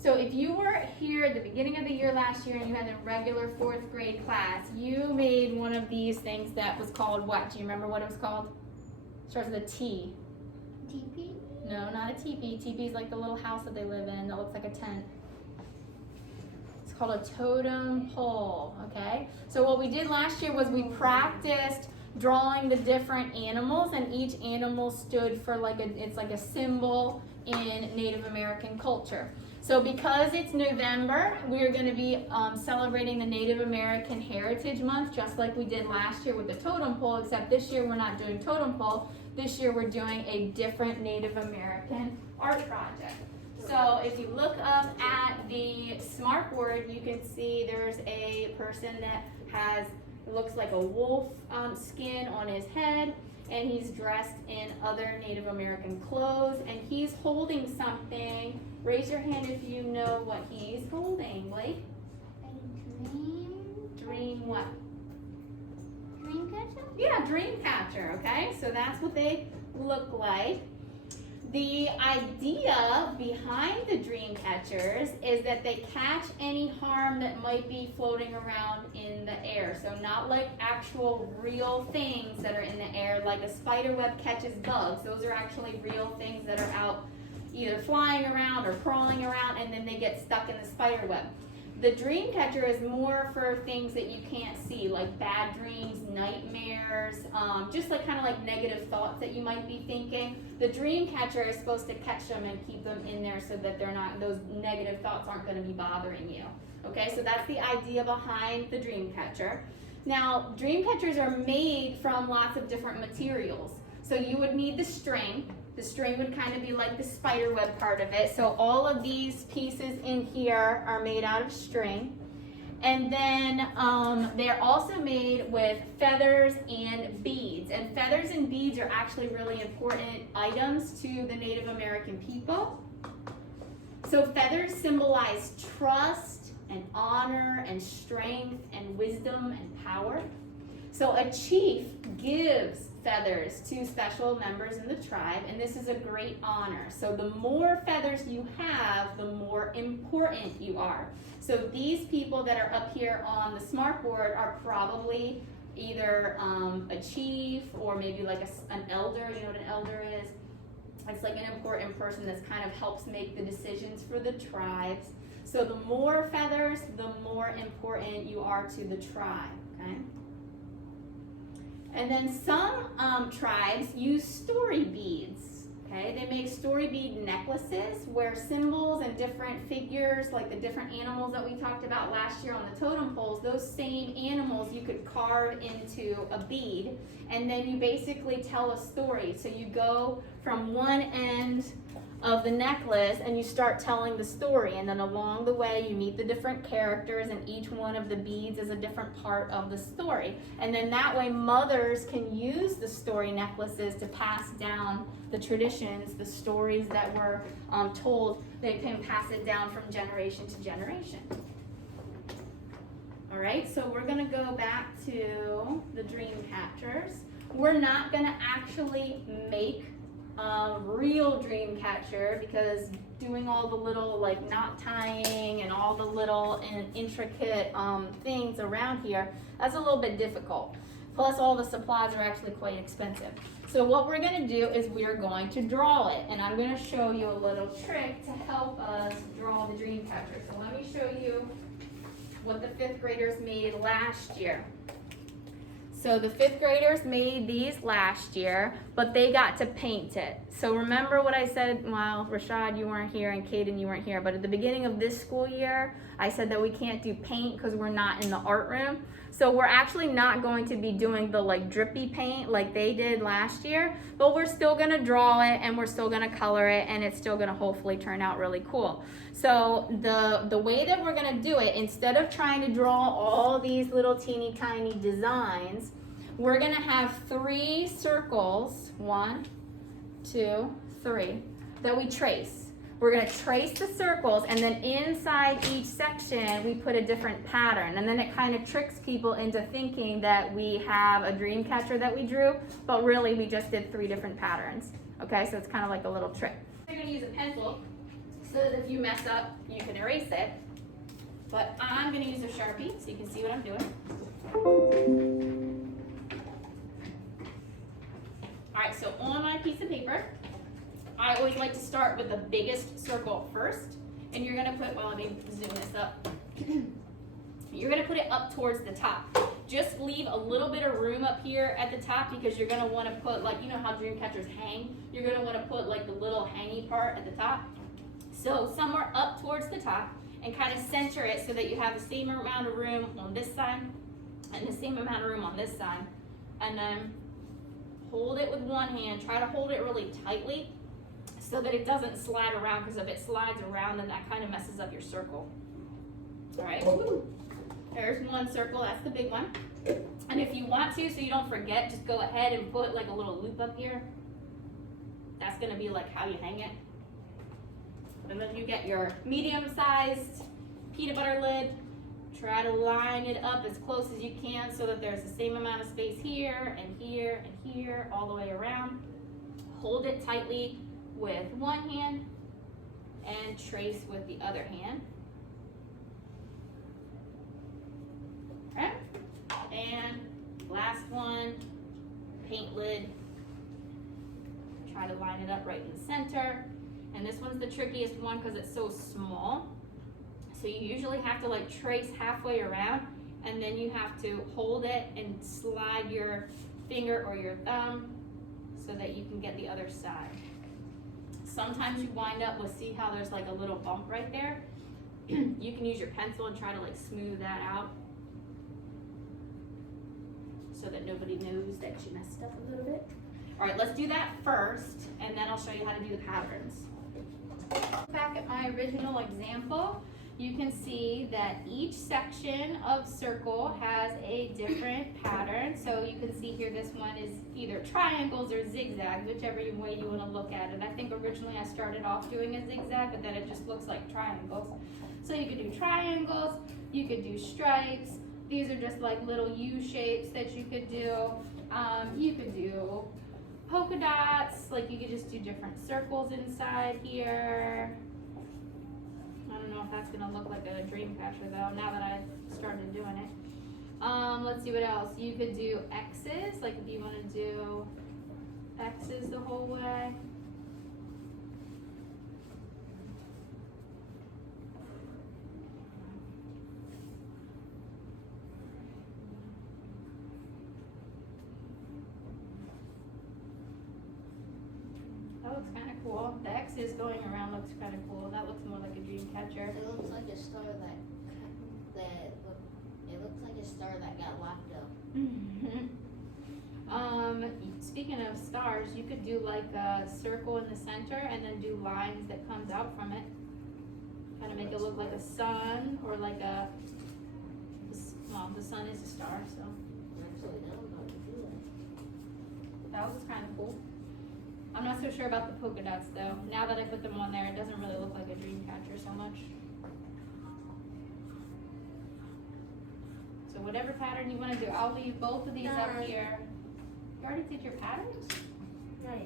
So if you were here at the beginning of the year last year and you had a regular 4th grade class, you made one of these things that was called what? Do you remember what it was called? Starts with a T. Teepee? No, not a teepee. Teepee is like the little house that they live in that looks like a tent. It's called a totem pole, okay? So what we did last year was we practiced drawing the different animals, and each animal stood for it's like a symbol in Native American culture. So because it's November, we're going to be celebrating the Native American Heritage Month, just like we did last year with the totem pole, except this year we're not doing totem pole. This year we're doing a different Native American art project. So if you look up at the smart board, you can see there's a person that has, looks like a wolf skin on his head, and he's dressed in other Native American clothes, and he's holding something. Raise your hand if you know what he's holding, Blake. A dream? Dream what? Dream catcher? Yeah, dream catcher, okay? So that's what they look like. The idea behind the dream catchers is that they catch any harm that might be floating around in the air. So not like actual real things that are in the air, like a spider web catches bugs. Those are actually real things that are out either flying around or crawling around, and then they get stuck in the spider web. The dream catcher is more for things that you can't see, like bad dreams, nightmares, just like kind of like negative thoughts that you might be thinking. The dream catcher is supposed to catch them and keep them in there so that they're not, those negative thoughts aren't going to be bothering you. Okay, so that's the idea behind the dream catcher. Now, dream catchers are made from lots of different materials. So you would need the string. The string would kind of be like the spider web part of it. So all of these pieces in here are made out of string. And then they're also made with feathers and beads. And feathers and beads are actually really important items to the Native American people. So feathers symbolize trust and honor and strength and wisdom and power. So a chief gives feathers to special members in the tribe, and this is a great honor. So the more feathers you have, the more important you are. So these people that are up here on the smart board are probably either a chief or maybe like an elder. You know what an elder is? It's like an important person that kind of helps make the decisions for the tribes. So the more feathers, the more important you are to the tribe, okay? And then some tribes use story beads, okay? They make story bead necklaces where symbols and different figures, like the different animals that we talked about last year on the totem poles, those same animals you could carve into a bead, and then you basically tell a story. So you go from one end of the necklace and you start telling the story, and then along the way you meet the different characters, and each one of the beads is a different part of the story. And then that way mothers can use the story necklaces to pass down the traditions, the stories that were told. They can pass it down from generation to generation. All right, so we're going to go back to the dream catchers. We're not going to actually make real dream catcher, because doing all the little like knot tying and all the little intricate things around here, that's a little bit difficult. Plus all the supplies are actually quite expensive. So what we're going to do is we are going to draw it, and I'm going to show you a little trick to help us draw the dream catcher. So let me show you what the 5th graders made last year. So the 5th graders made these last year, but they got to paint it. So remember what I said, well, Rashad, you weren't here, and Kaden, you weren't here, but at the beginning of this school year, I said that we can't do paint because we're not in the art room. So we're actually not going to be doing the like drippy paint like they did last year, but we're still gonna draw it, and we're still gonna color it, and it's still gonna hopefully turn out really cool. So the way that we're gonna do it, instead of trying to draw all these little teeny tiny designs, we're gonna have 3 circles, 1, 2, 3, that we trace. We're gonna trace the circles, and then inside each section we put a different pattern, and then it kind of tricks people into thinking that we have a dream catcher that we drew, but really we just did 3 different patterns. Okay, so it's kind of like a little trick. You're gonna use a pencil. so that if you mess up, you can erase it. But I'm gonna use a Sharpie so you can see what I'm doing. All right, so on my piece of paper, I always like to start with the biggest circle first, and you're gonna put, well, let me zoom this up. You're gonna put it up towards the top. Just leave a little bit of room up here at the top because you're gonna wanna put, like, you know how dream catchers hang? You're gonna wanna put like the little hangy part at the top. So somewhere up towards the top, and kind of center it so that you have the same amount of room on this side and the same amount of room on this side. And then hold it with one hand. Try to hold it really tightly so that it doesn't slide around, because if it slides around, then that kind of messes up your circle. All right, there's one circle, that's the big one. And if you want to, so you don't forget, just go ahead and put like a little loop up here. That's gonna be like how you hang it. And then you get your medium-sized peanut butter lid. Try to line it up as close as you can so that there's the same amount of space here and here and here all the way around. Hold it tightly with one hand and trace with the other hand. Okay? And last one, paint lid. Try to line it up right in the center. And this one's the trickiest one because it's so small. So you usually have to like trace halfway around, and then you have to hold it and slide your finger or your thumb so that you can get the other side. Sometimes you wind up with, see how there's like a little bump right there? You can use your pencil and try to like smooth that out so that nobody knows that you messed up a little bit. All right, let's do that first, and then I'll show you how to do the patterns. Back at my original example, you can see that each section of circle has a different pattern. So you can see here, this one is either triangles or zigzags, whichever way you want to look at it. I think originally I started off doing a zigzag, but then it just looks like triangles. So you could do triangles, you could do stripes. These are just like little U shapes that you could do. You could do polka dots, like you could just do different circles inside here. I don't know if that's gonna look like a dream catcher though, now that I've started doing it. Let's see what else. You could do X's, like if you wanna do X's the whole way. That looks kind of cool. The X's going around looks kind of cool. That looks more like a dream catcher. It looks like a star it looks like a star that got locked up. Speaking of stars, you could do like a circle in the center and then do lines that comes out from it. Kind of make it look like a sun or like a, well, the sun is a star, so. Actually, I don't know how to do that. That was kind of cool. I'm not so sure about the polka dots though. Now that I put them on there, it doesn't really look like a dream catcher so much. So whatever pattern you want to do, I'll leave both of these up here. You already did your patterns? Nice.